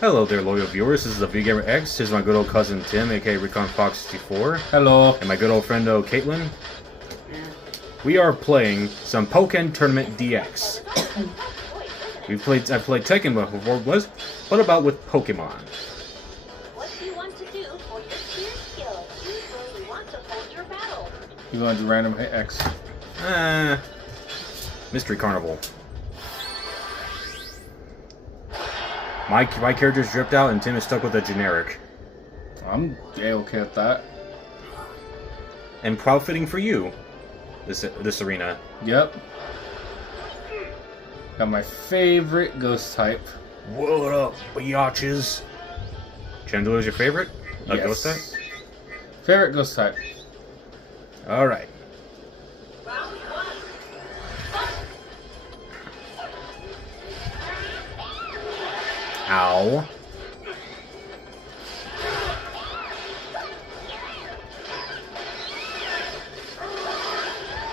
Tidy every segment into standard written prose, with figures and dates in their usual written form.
Hello there, loyal viewers. This is the VGamer X. Here's my good old cousin Tim, aka Recon Fox 64. Hello. And my good old friend Caitlin. We are playing some Pokken Tournament DX. I've played Tekken before, what about with Pokemon? What do you want to do for your cheer skill? Choose where you want to hold your battle. You want to do random X? Mystery Carnival. My character's dripped out and Tim is stuck with a generic. I'm okay with that. And profiting for you, this arena. Yep. Got my favorite ghost type. What up, biatches? Chandeler's your favorite? Yes. Ghost type? Favorite ghost type. Alright. Ow.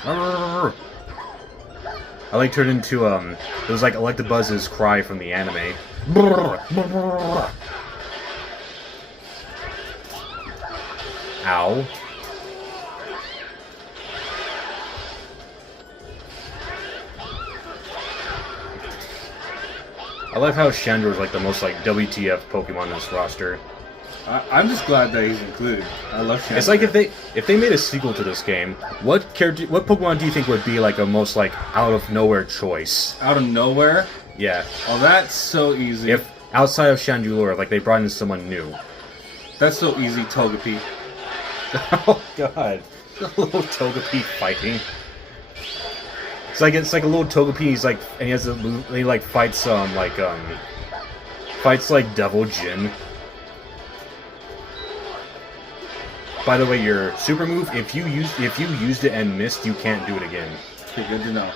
I like turned into it was like Electabuzz's cry from the anime. Ow. I love how Chandra is like the most like WTF Pokemon in this roster. I'm just glad that he's included. I love Chandra. It's like if they made a sequel to this game, what Pokemon do you think would be like a most like out of nowhere choice? Out of nowhere? Yeah. Oh, that's so easy. If outside of Chandelure, like they brought in someone new. That's so easy, Togepi. Oh god. A little Togepi fighting. It's like a little Togepi, he's like, and he has a move, and he like fights like Devil Jin. By the way, your super move, if you used it and missed, you can't do it again. Okay, good to know.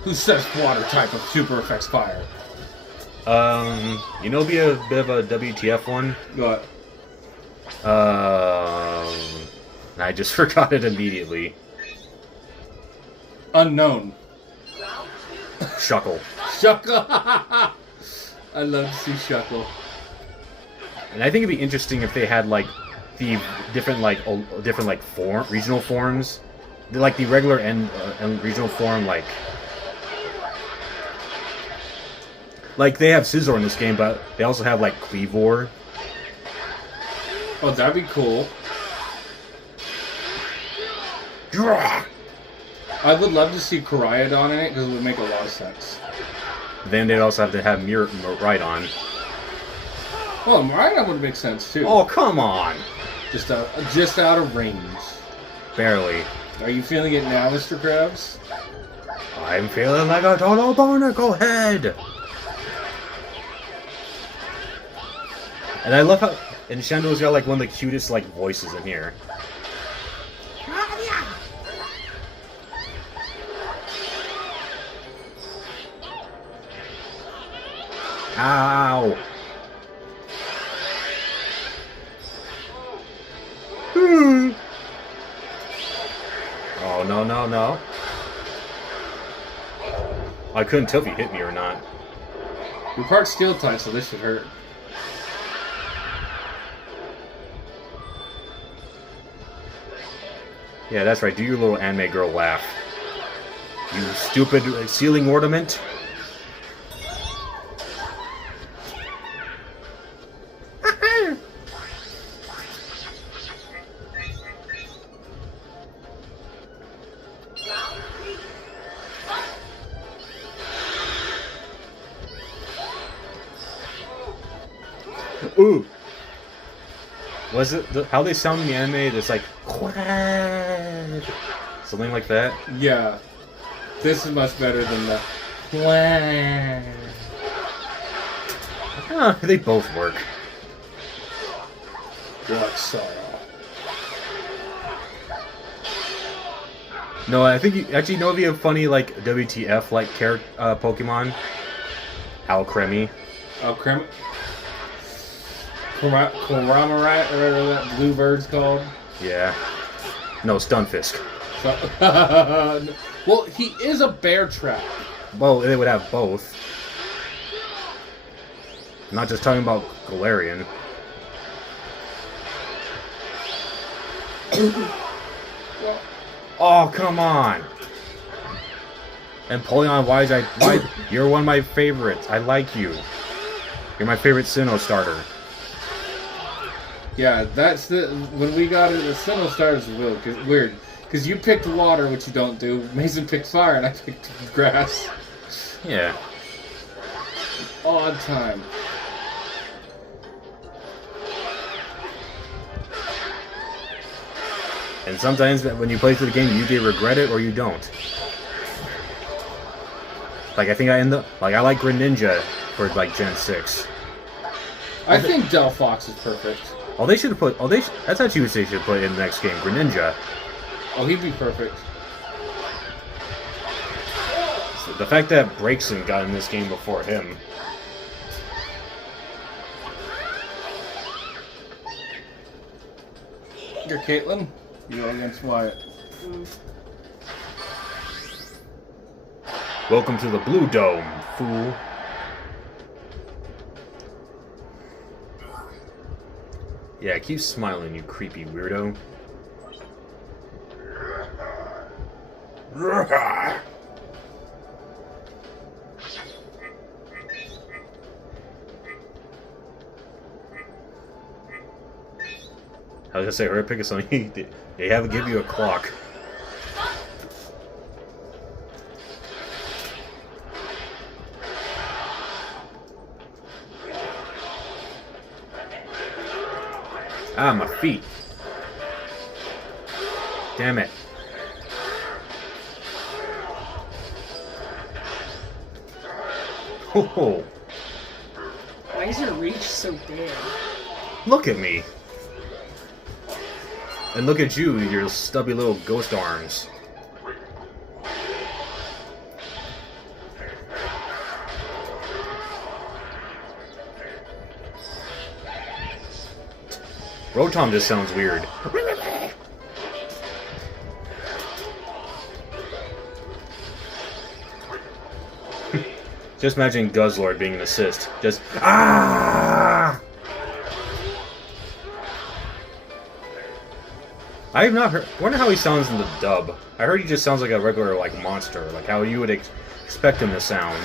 Who says water type of super affects fire? You know, be a bit of a WTF one. What? I just forgot it immediately. Unknown. Shuckle. Shuckle! I love to see Shuckle. And I think it'd be interesting if they had like the different regional forms, like the regular and regional form, like they have Scizor in this game, but they also have like Cleavor. Oh, that'd be cool. I would love to see Koraidon in it because it would make a lot of sense. Then they'd also have to have Miraidon. Well, Miraidon would make sense too. Oh, come on! Just out of range. Barely. Are you feeling it now, Mr. Krabs? I'm feeling like a total barnacle head! And I love how... And Chandel's got like one of the cutest like voices in here. Ow! Oh, no, no, no. I couldn't tell if he hit me or not. We parked steel type, so this should hurt. Yeah, that's right. Do your little anime girl laugh. You stupid ceiling ornament. Ooh! Was it how they sound in the anime? It's like something like that. Yeah, this is much better than the. They both work. What sorrow? No, I think you actually know if you have funny like WTF like Pokemon. Alcremie. Alcremie. Koramarite, or whatever that blue bird's called. Yeah. No, Stunfisk. Well, he is a bear trap. Well, they would have both. I'm not just talking about Galarian. Oh, come on! And Polion, why you're one of my favorites. I like you. You're my favorite Sinnoh starter. Yeah, that's when we got it. The Sinnoh starters weird because you picked water, which you don't do. Mason picked fire, and I picked grass. Yeah. Odd time. And sometimes when you play through the game, you either regret it or you don't. Like I think I like Greninja for like Gen 6. I think Delphox is perfect. Oh, they should have put. Oh, that's actually what they should put in the next game. Greninja. Oh, he'd be perfect. So the fact that Braixen got in this game before him. You're Caitlin. You go against Wyatt. Welcome to the Blue Dome, fool. Yeah, keep smiling, you creepy weirdo. I was gonna say, hurry, pick up something. They have to give you a clock. Ah, my feet. Damn it. Oh, Why is your reach so big? look at me. And look at you, your stubby little ghost arms. Rotom just sounds weird. Just imagine Guzzlord being an assist. Just ah! I have not heard. I wonder how he sounds in the dub. I heard he just sounds like a regular like monster, like how you would expect him to sound.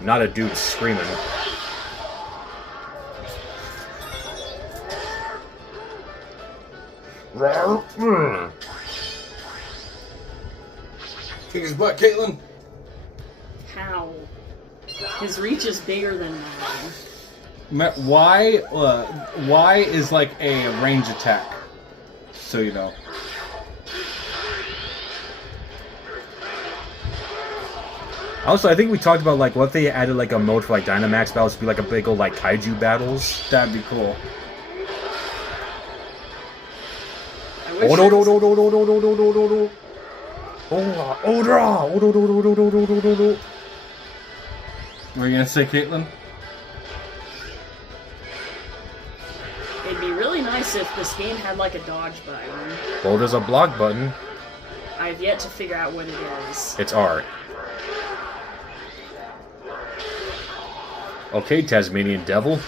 Not a dude screaming. Kick his butt, Caitlin. How? His reach is bigger than mine. Y is like a range attack. So you know. Also, I think we talked about like what if they added like a mode for like Dynamax battles to be like a big old like kaiju battles. That'd be cool. I wish Oh no there no was- no no no no no no no no no. Oh draw. Oh no no no no no no no no no. What are you gonna say, Caitlin? It'd be really nice if this game had like a dodge button. Well, there's a block button. I've yet to figure out what it is. It's R. Okay, Tasmanian Devil.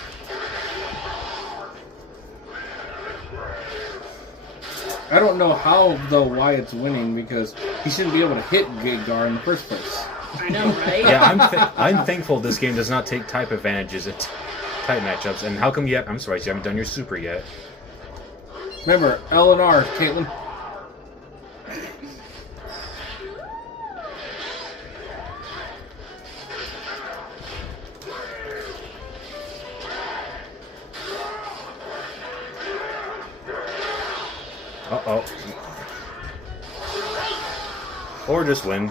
I don't know how though Wyatt's winning because he shouldn't be able to hit Gengar in the first place. I know, right? Yeah, I'm thankful this game does not take type advantages at type matchups. And how come you? I'm surprised you haven't done your super yet. Remember, L and R, Caitlin. Uh-oh. Or just win.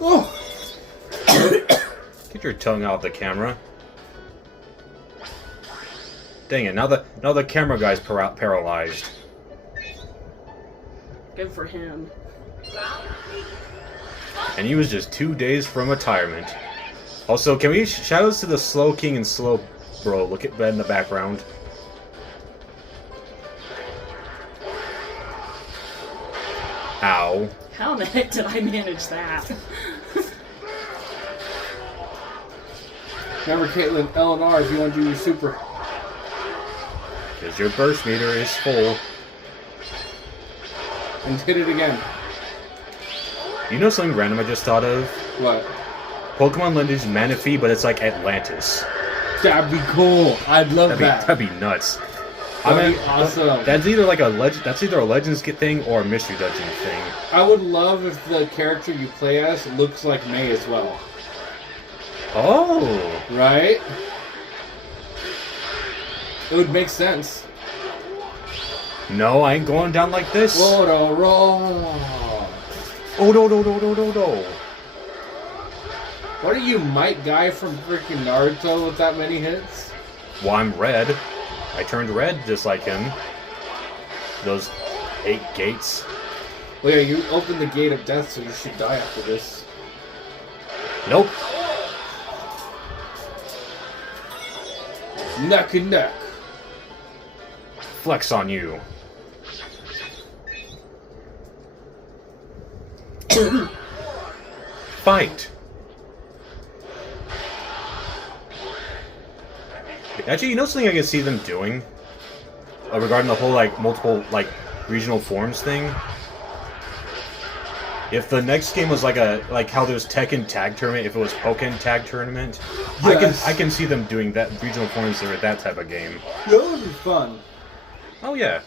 Oh! Get your tongue out of the camera. Dang it, now the camera guy's paralyzed. Good for him. And he was just 2 days from retirement. Also, can we shoutouts to the Slow King and Slow Bro? Look at that in the background. Ow. How in the heck did I manage that? Remember, Caitlin, L and R if you want to do your super. Because your burst meter is full. And hit it again. You know something random I just thought of? What? Pokemon Lineage Manaphy, but it's like Atlantis. That'd be cool. I'd love that. That'd be nuts. That'd be awesome. That's either like a legend. That's either a Legends thing or a Mystery Dungeon thing. I would love if the character you play as looks like May as well. Oh, Right? It would make sense. no, I ain't going down like this. Roll, roll. Oh no. What are you, Might Guy from freaking Naruto with that many hits? Well, I'm red. I turned red just like him. Those 8 gates. Well, yeah, you opened the gate of death, so you should die after this. Nope. Neck and neck. Flex on you. Fight. Actually, you know something I can see them doing? Regarding the whole, like, multiple, like, regional forms thing? If the next game was like how there's Tekken Tag Tournament, if it was Pokken Tag Tournament, Yes. I can see them doing that regional forms for that type of game. That would be fun. Oh yeah.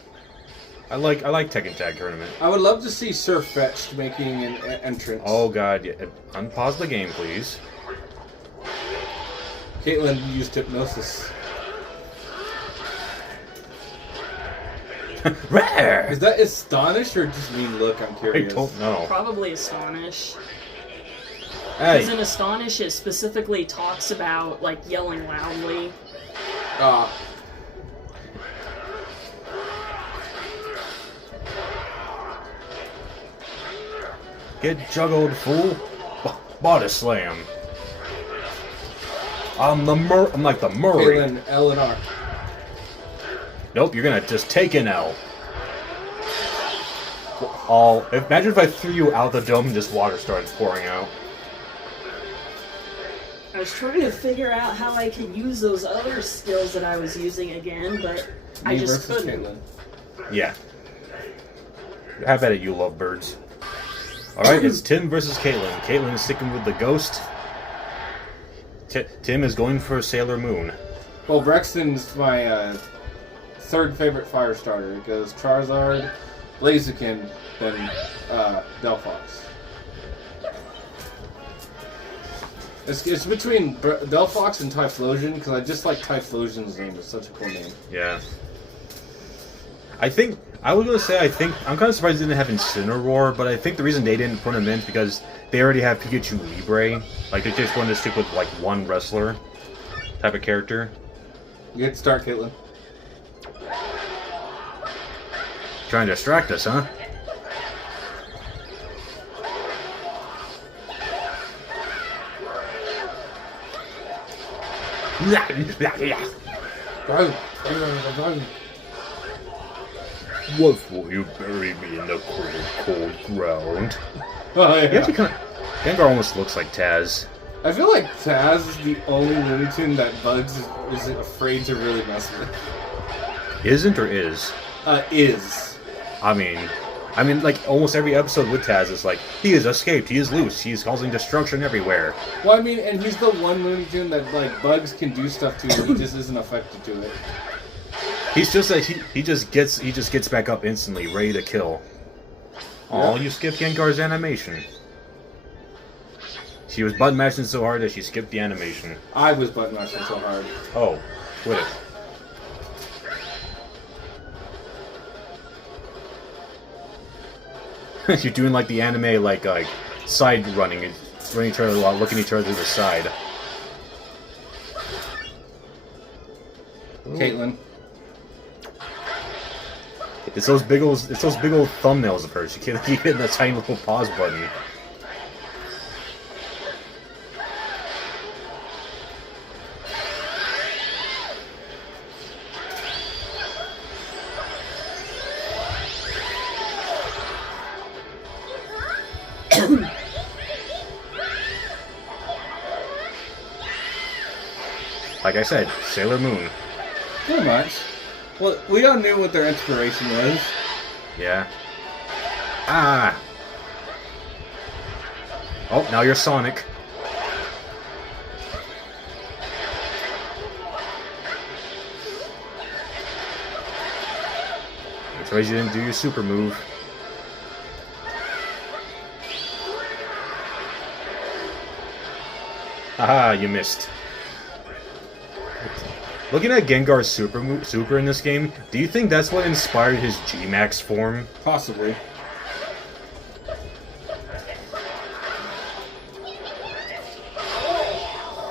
I like Tekken Tag Tournament. I would love to see Surf Fetched making an entrance. Oh god, yeah. Unpause the game, please. Caitlin used hypnosis. Rare! Is that Astonish or just mean look? I'm I curious. don't know. Probably Astonish. Because Hey, in Astonish, it specifically talks about, like, yelling loudly. get juggled, fool. Body slam. I'm like the Murray. Caitlin, L and R. Nope, you're gonna just take an L. Imagine if I threw you out the dome and just water started pouring out. I was trying to figure out how I could use those other skills that I was using again, but I Me just versus couldn't. Caitlin. Yeah. Have at it, you lovebirds. Alright, it's Tim versus Caitlin. Caitlin is sticking with the ghost. Tim is going for Sailor Moon. Well, Brexton's my third favorite fire starter. It goes Charizard, Blaziken, then Delphox. It's between Delphox and Typhlosion, because I just like Typhlosion's name. It's such a cool name. Yeah. I'm kind of surprised they didn't have Incineroar, but I think the reason they didn't put him in is because they already have Pikachu Libre. Like, they just wanted to stick with, like, one wrestler type of character. You get to start, Caitlin. Trying to distract us, huh? What for you bury me in the cold ground? Oh, yeah. He actually kind of... Gengar almost looks like Taz. I feel like Taz is the only Looney Tune that Bugs is afraid to really mess with. Isn't or is? Is. I mean, like, almost every episode with Taz is like, he has escaped, he is loose, he is causing destruction everywhere. Well, I mean, and he's the one Looney Tune that, like, Bugs can do stuff to, and he just isn't affected to it. He's just like, he just gets back up instantly, ready to kill. Oh, you skipped Gengar's animation. She was button mashing so hard that she skipped the animation. I was button mashing so hard. Oh, quit it. You're doing like the anime, like side running each other while looking each other through the side. Caitlin. It's those big old thumbnails of hers. She can't keep hitting the tiny little pause button. Like I said, Sailor Moon. Pretty much. Well, we all knew what their inspiration was. Yeah. Ah! Oh, now you're Sonic. I'm surprised you didn't do your super move. Haha, you missed. Looking at Gengar's super in this game, do you think that's what inspired his G-Max form? Possibly.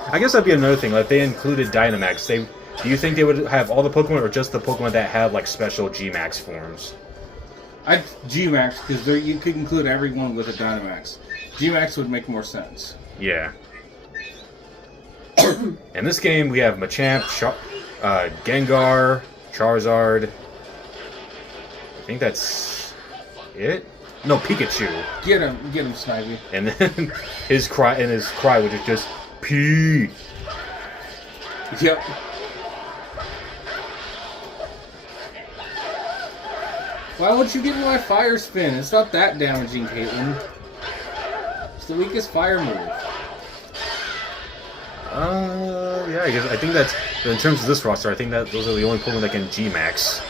I guess that'd be another thing. Like, if they included Dynamax, do you think they would have all the Pokemon, or just the Pokemon that have like special G-Max forms? I'd G-Max, because you could include everyone with a Dynamax. G-Max would make more sense. Yeah. In this game, we have Machamp, Gengar, Charizard. I think that's it. No, Pikachu. Get him, Snivy. And then his cry, which is just P. Yep. Why won't you give me my Fire Spin? It's not that damaging, Caitlin. It's the weakest fire move. Yeah, I think that's, in terms of this roster, I think that those are the only Pokemon that can G-Max.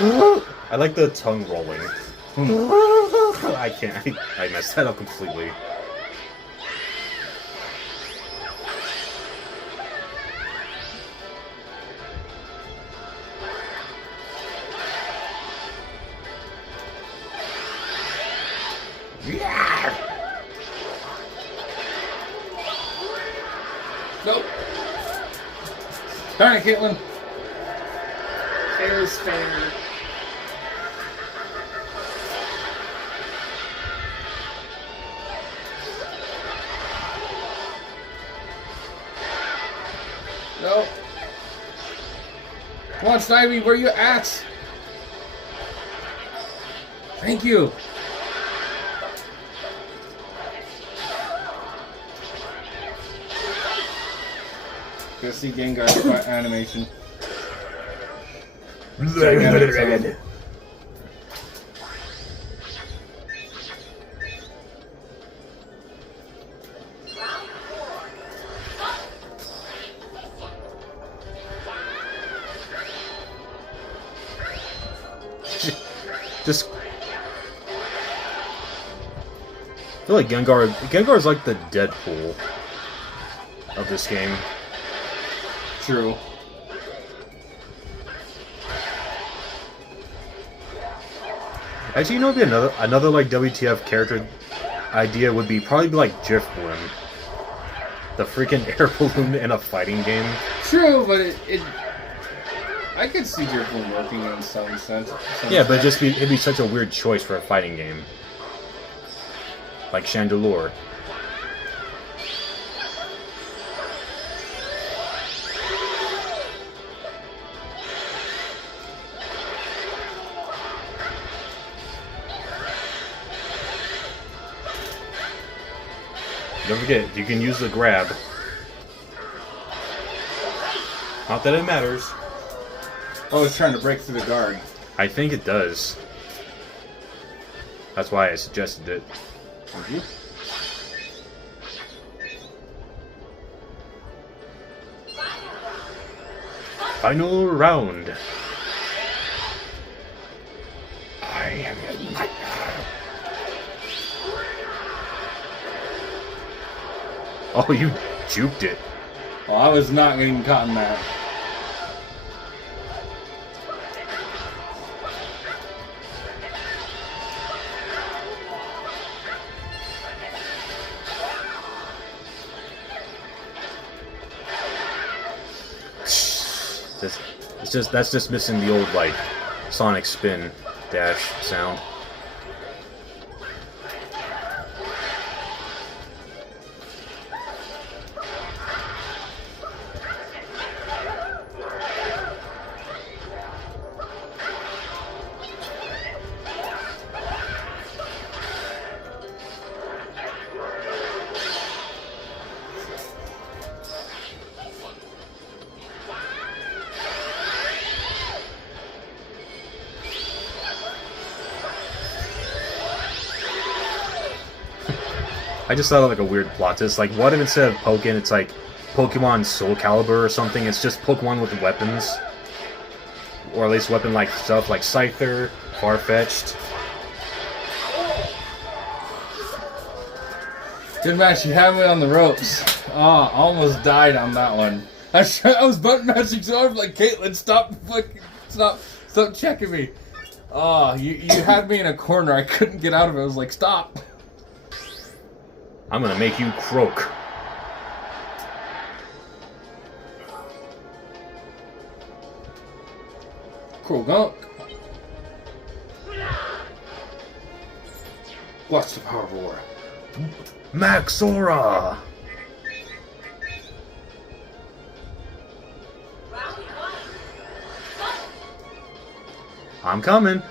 I like the tongue rolling. I can't, I messed that up completely. Yeah! Nope. Darn it, Caitlin. Fair is fair. Nope. Come on, Snivy, where you at? Thank you. Go see Gengar's animation. Just, I feel like Gengar is like the Deadpool of this game. True. Actually, you know, would be another like WTF character idea would be probably like Jiff Balloon, the freaking air balloon in a fighting game. True, but it I could see Jifflin working in some sense. Yeah, but it'd be such a weird choice for a fighting game, like Chandelure. Don't forget, you can use the grab. Not that it matters. Oh, it's trying to break through the guard. I think it does. That's why I suggested it. Mm-hmm. Final round. I am your nightmare. Oh, you juked it. Well, I was not getting caught in that. That's just missing the old like Sonic spin dash sound. I just thought of like a weird plot twist. Like, what if instead of Pokken, it's like Pokemon Soul Calibur or something? It's just Pokemon with weapons. Or at least weapon-like stuff like Scyther, Farfetch'd. Good match, you had me on the ropes. Ah, almost died on that one. I was button mashing so hard, like, Caitlin, stop checking me. Oh, you had me in a corner. I couldn't get out of it. I was like, stop. I'm gonna make you croak. Cool gunk. Watch the power roar. Maxora! I'm coming.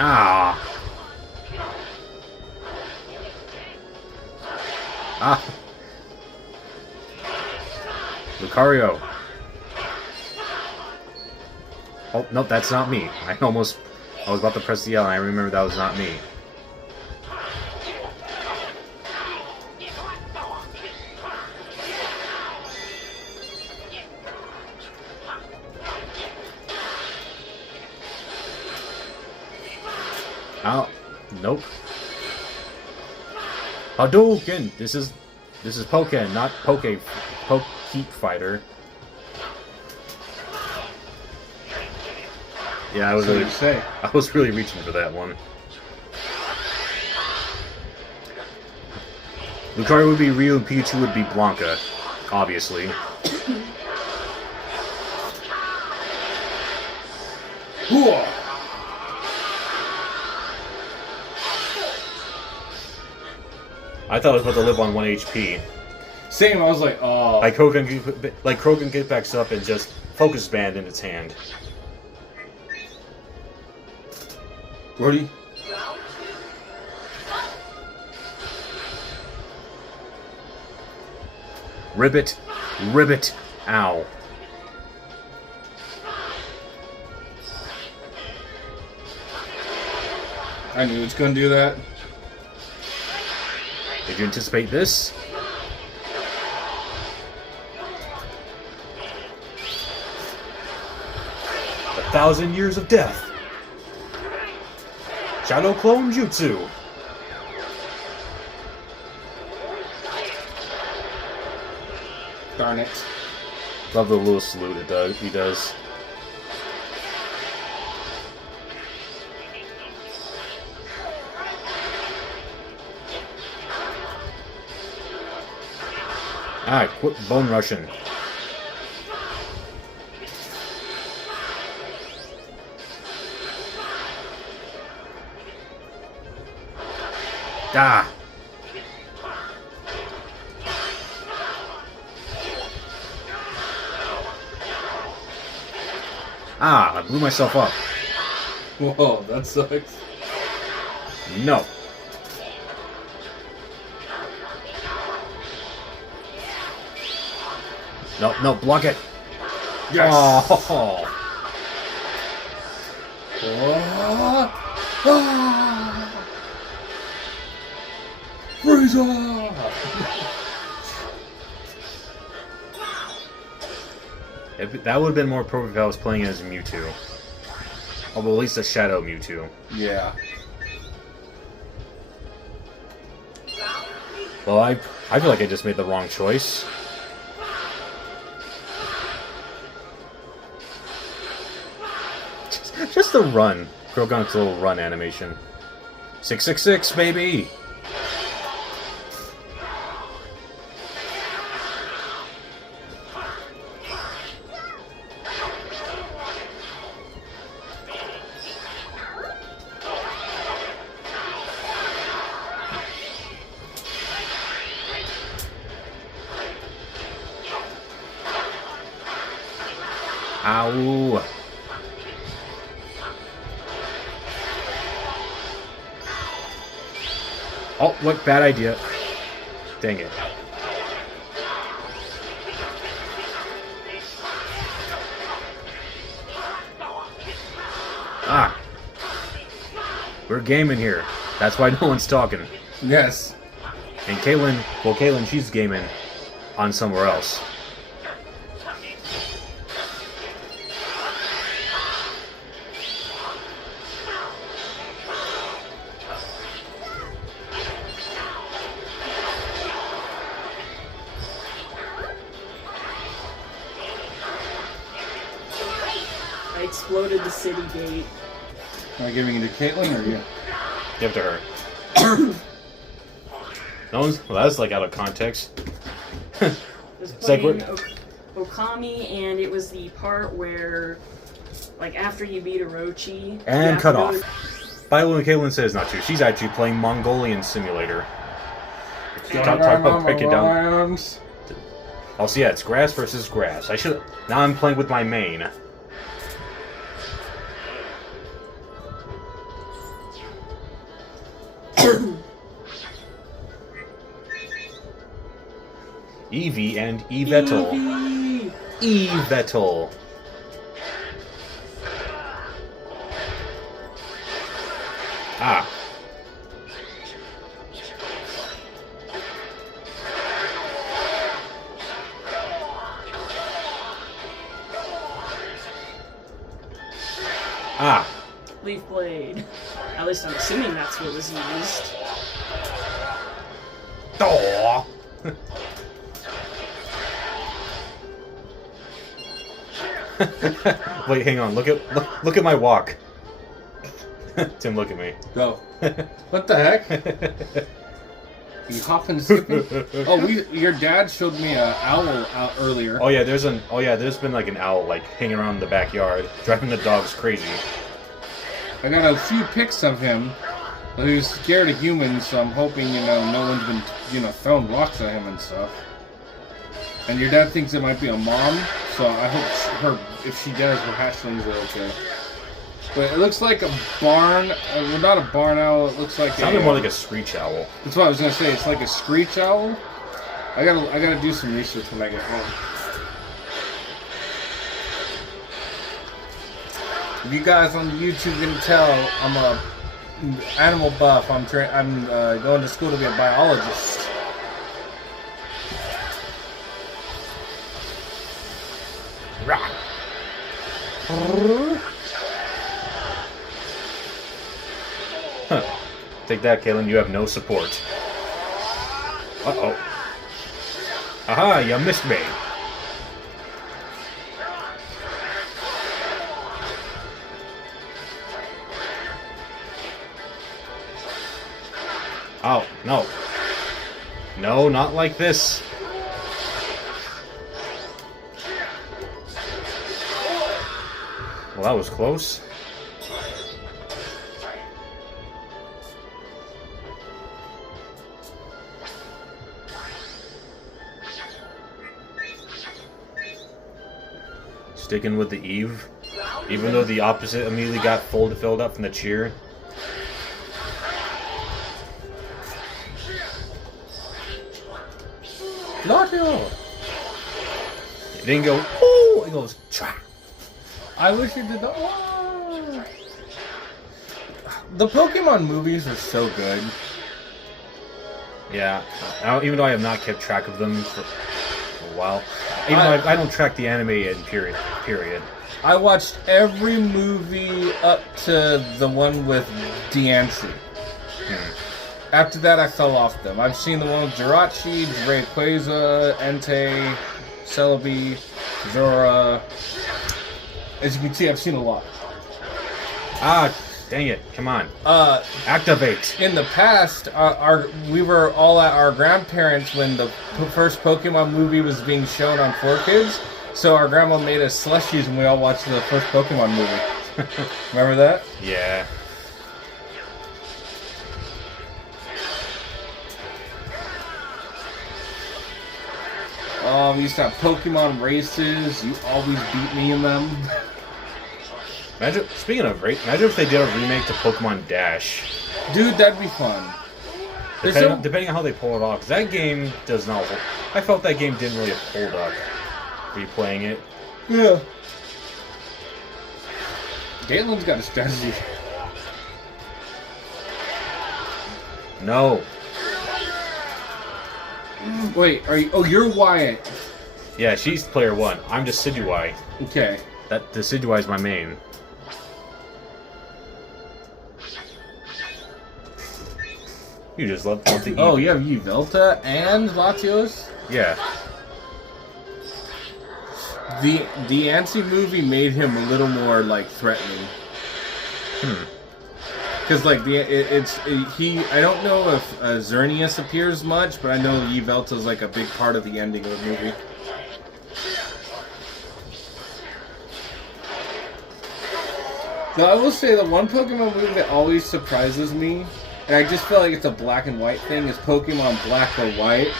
Ah. Ah. Lucario. Oh, nope, that's not me. I was about to press the L and I remember that was not me. Oh, nope. Hadouken! This is Pokken, not Poke Fighter. Yeah, I was really reaching for that one. Lucario would be Ryu and Pikachu would be Blanca, obviously. I thought I was about to live on 1 HP. Same, I was like, oh. Like Krogan get backs up and just focus band in its hand. Ready? Ribbit, ribbit, ow. I knew it was gonna do that. Did you anticipate this? A 1,000 years of death. Shadow Clone Jutsu. Darn it. Love the little salute he does. Alright, quit bone rushing. Ah! Ah, I blew myself up. Whoa, that sucks. No. No, no, block it. Yes. Oh. Frieza! That would have been more appropriate if I was playing as Mewtwo. Although at least a Shadow Mewtwo. Yeah. Well, I feel like I just made the wrong choice. Just the run. Krogon's little run animation. 666, baby! Ow! Oh, what bad idea. Dang it. gaming here. That's why no one's talking. Yes. And Caitlyn, she's gaming on somewhere else. I exploded the city gate. Am I giving it to Caitlyn or you? Give it to her. No one's. Well, that's like out of context. I was It's like playing Okami, and it was the part where, like, after you beat Orochi... you And have cut to go off. to- By the way, Caitlyn says not to. She's actually playing Mongolian Simulator. Going Talk around about on break it my down. arms. Oh, so yeah, it's grass versus grass. I should. Now I'm playing with my main. Eevee and Yveltal. Eevee! Yveltal. Ah. Ah. Leaf Blade. At least I'm assuming that's what was used. Oh. Wait, hang on. Look at my walk. Tim, look at me. Go. What the heck? You hopping, skipping? Oh, your dad showed me an owl out earlier. Oh yeah, there's been like an owl like hanging around the backyard, driving the dogs crazy. I got a few pics of him. But he was scared of humans, so I'm hoping, no one's been, throwing rocks at him and stuff. And your dad thinks it might be a mom, so I hope if she does, her hatchlings are okay. But it looks like a barn, well, not a barn owl, it looks like Sounded more like a screech owl. That's what I was gonna say, it's like a screech owl. I gotta do some research when I get home. If you guys on YouTube can tell, I'm a animal buff. I'm going to school to be a biologist. Rah. Huh. Take that, Kaylin. You have no support. Uh-oh. Aha, you missed me. Oh, no. No, not like this. Well, that was close. Sticking with the Eve, even though the opposite immediately got filled up from the cheer. It didn't go, oh, it goes, tra. I wish it did that. Oh. The Pokemon movies are so good. Yeah, even though I have not kept track of them for a while. Even though I don't track the anime in period. I watched every movie up to the one with Diancie. After that, I fell off them. I've seen the one with Jirachi, Rayquaza, Entei, Celebi, Zora. As you can see, I've seen a lot. Ah, dang it! Come on, activate. In the past, we were all at our grandparents when the first Pokemon movie was being shown on 4Kids. So our grandma made us slushies and we all watched the first Pokemon movie. Remember that? Yeah. We used to have Pokemon races. You always beat me in them. Imagine, speaking of race, imagine if they did a remake to Pokemon Dash. Dude, that'd be fun. Depending on how they pull it off, 'cause that game does not. I felt that game didn't really hold up. Replaying it. Yeah. Galen's got a strategy. No. Wait, are you? Oh, you're Wyatt. Yeah, she's player 1. I'm just Decidueye. Okay. The Decidueye is my main. You just love the Oh, you have Yvelta and Latios? Yeah. The Ansi movie made him a little more like threatening. Because like I don't know if Xerneas appears much, but I know Yvelta's like a big part of the ending of the movie. Though I will say the one Pokemon movie that always surprises me, and I just feel like it's a black and white thing, is Pokemon Black or White.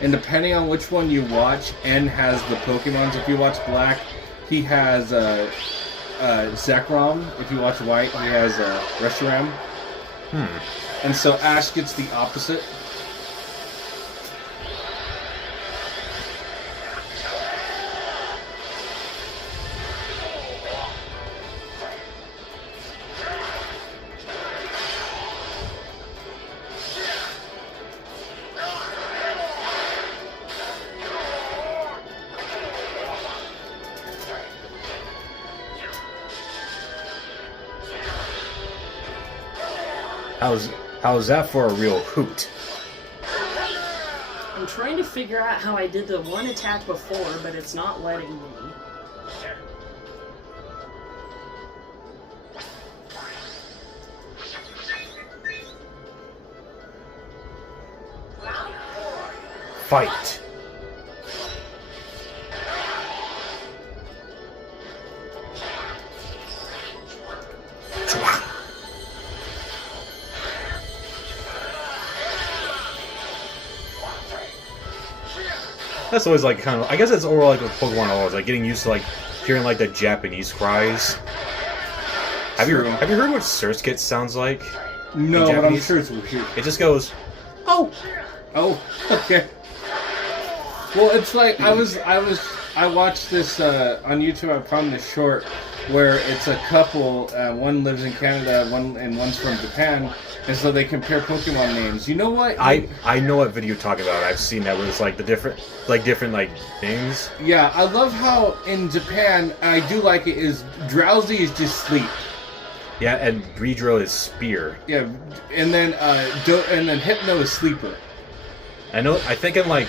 And depending on which one you watch, N has the Pokemons. If you watch Black, he has Zekrom. If you watch White, he has Reshiram. And so Ash gets the opposite. How's that for a real hoot? I'm trying to figure out how I did the one attack before, but it's not letting me. Fight. That's always like kind of. I guess that's overall like with Pokemon always like getting used to like hearing like the Japanese cries. Have you heard what Surskit sounds like? No, but I'm sure it's weird. It just goes, oh, okay. Well, it's like I watched this on YouTube. I found this short where it's a couple. One lives in Canada, one's from Japan, and so they compare Pokemon names. You know what? I know what video you're talking about. I've seen that where it's like the different things. Yeah, I love how in Japan I do like it is Drowsy is just sleep. Yeah, and Beedrill is spear. Yeah, and then Hypno is sleeper. I think in like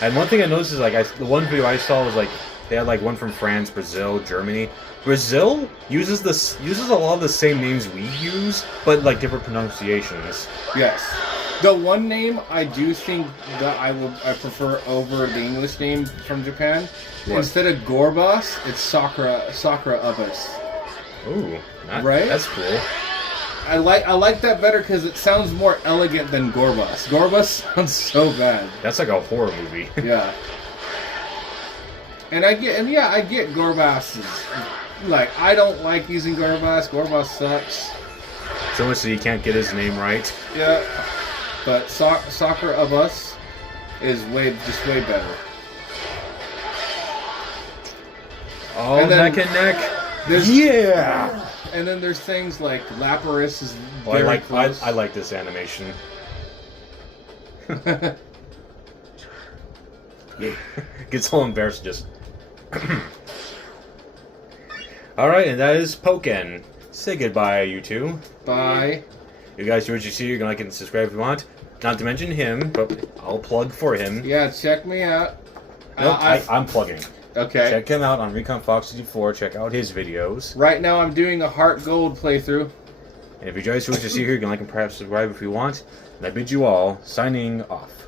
and one thing I noticed is like the one video I saw was like they had like one from France, Brazil, Germany. Brazil uses a lot of the same names we use, but like different pronunciations. Yes. The one name I do think that I prefer over the English name from Japan. What? Instead of Gorbas, it's Sakura of us. Ooh, right? That's cool. I like that better because it sounds more elegant than Gorbas. Gorbas sounds so bad. That's like a horror movie. Yeah. And I get Gorbas is like I don't like using Gorbas. Gorbas sucks. So much that he can't get his name right. Yeah. But Sakura of us is way better. Oh, and then, neck and neck. Yeah. And then there's things like Lapras is very close. I like this animation. Gets all embarrassed just. Alright, and that is Pokken. Say goodbye, you two. Bye. You guys do what you see, you can like and subscribe if you want. Not to mention him, but I'll plug for him. Yeah, check me out. Nope, I'm plugging. Okay. Check him out on Recon Fox 64. Check out his videos. Right now I'm doing a Heart Gold playthrough. And if you guys do what you see here, you can like and perhaps subscribe if you want. And I bid you all signing off.